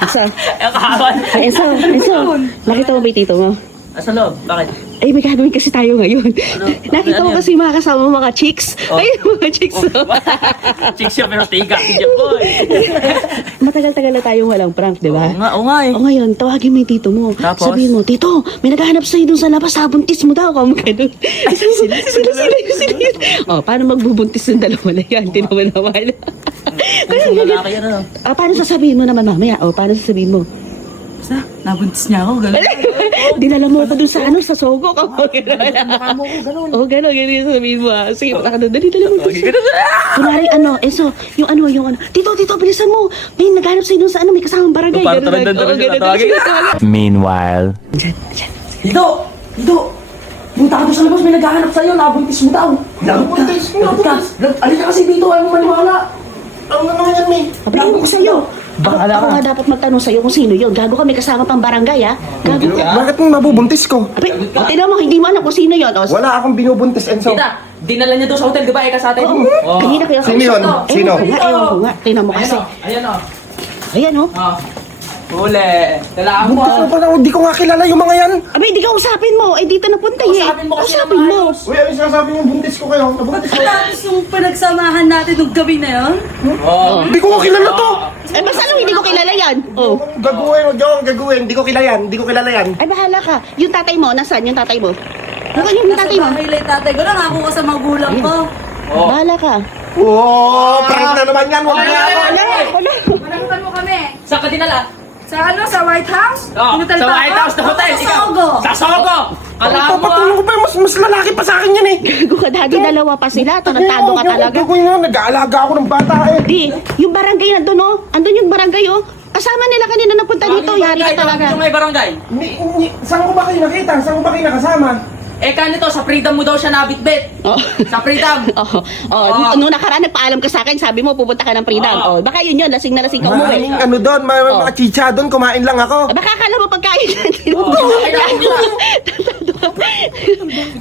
Isa. Ang kahawan. Eso. Nakita mo ba yung tito mo? Asa loob? Bakit? Ay, may gagawin kasi tayo ngayon. Nakita mo Ano yan? kasi mga kasama mo, mga chicks. Oh. Ayun, mga chicks. Chicks siya pero tiga. Tiga boy. Matagal-tagal na tayong walang prank, di ba? Oo nga eh. O ngayon, tawagin mo yung tito mo. Tapos? Sabihin mo, tito, may naghahanap sa'yo dun sa labas, buntis mo daw. Kamo ganun. Sila yun. O, paano magbubuntis yung dalawa na yan? Tinaman naman. Ang lalaki yan ano. Paano sasabihin mo naman mamaya? O, paano sasabihin mo? Basta, nabuntis niya ako. Ganun. Dinala mo ako dun sa sa Sogo. Kamo ganun. Mukha mo ko, ganun. O, ganun yung sabihin mo. Sige, baka doon. Dali mo. Okay, ganun. Kunwari, Eso, yung Tito, bilisan mo. May naghanap sa'yo dun sa may kasamang barangay. Parang Ganun, tarandan oo, sila, ganun, tawagin. tawagin. Meanwhile. Dito! Punta ka doon sa labas, may naghahanap sa'yo, nabuntis mo daw. Nabuntis? Alika kasi dito, ayaw mo maniwala. Ano na naman yan, May? Sabihin ko sa'yo. Bahala Ako ka. nga dapat magtanong sa'yo kung sino yun. Gago ka, may kasama pang barangay, ha? Gago ka. Bakit mo mabubuntis ko? Abi, tignan mo, hindi mo alam kung sino yun. O, Wala akong binubuntis, Enzo. Tita, dinala niya doon sa hotel, di ba? Eka sa atin. Oo. Kanina kayo. Sino yun? Sino? Ewan ko nga. Tingnan mo kasi. Ayan o. Ayan, o. Huli. Dalaan mo. Buntis mo pa na, di ko nga kilala yung mga yan. Abi, di ka usapin mo. Eh, dito napunta, eh. Usapin mo kasi Usapin ng mo. maayos. Uy, ano sinasabi yung buntis ko kayo? Nabuntis ko. Tapos yung pinagsamahan natin nung gabi na yun? Oo. Di ko nga kilala to. Eh, basta lang, hindi ko kilala yan. Oh. Gagawin, huwag yung gagawin. Di ko kilala yan. Di ko kilala yan. Ay, bahala ka. Yung tatay mo, nasaan yung tatay mo? Yung Nasa tatay mo. bahay lang tatay ko. Nangako ko sa magulang ko. Bahala ka. Oh, prank na naman yan. Huwag na ako. Managutan mo kami. Saan ka dinala? Sa sa White House? Oh, Pinutal sa pa White ako? House na hotel. Sa Ikaw. Sogo. Sa Sogo. Alam mo. Papatulong ko pa, mas lalaki pa sa akin yan eh. Gago ka, daddy. Dalawa pa sila. Tarantado ka talaga. Gagawin nyo, nag-aalaga ako ng bata eh. Di, yung barangay nandun, oh. Andun yung barangay, oh. Kasama nila kanina napunta dito. Yari ka talaga. Yung may barangay. Saan ko ba kayo nakita? Saan ko ba kayo nakasama? Kanito, sa freedom mo daw siya nabitbit. Oh. Sa freedom. Nung nakaraan nagpaalam ka sa akin, sabi mo pupunta ka ng Freedom. Oo. Baka yun, lasing na lasing ka umuwi. Maraming ano doon, mga chicha doon, kumain lang ako. Baka akala mo pagkain natin. Kailangan nyo.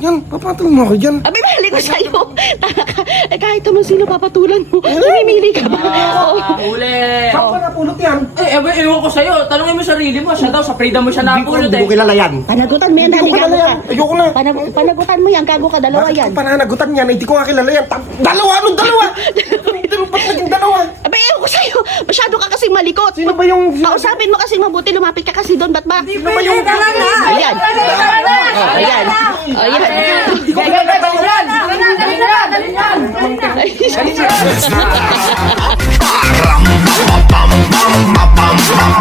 Yan, papatulong mo ako dyan. Abi, mahali ko sa'yo. Tanga ka. Kahit naman sino papatulan mo. Namimili ka ba? Oo. Huli. Saan ko napulot yan? Ewan ko sa'yo. Tanungin mo sarili mo. Siya daw, sa freedom mo siya napulot Hindi ko kilala yan. Panagutan mo yan, Hindi ko dali, kilala gago ka. yan. Ayoko na. Panagutan mo yan, gago ka, dalawa Bakit yan. ko pananagutan yan? Hindi ko nga kilala yan. Dalawa? Anong dalawa? Ba't naging dalawa? Abi, ewan ko sa'yo. Masyado ka kasi malikot. Sino ba yung... Kausapin mo kasi mabuti, lumapit ka kasi doon, ba't ba? Sino ba yung... Ayan. Ayan. Ayan. Hindi ko kilala yan. Bam, bam, bam, bam, bam, bam.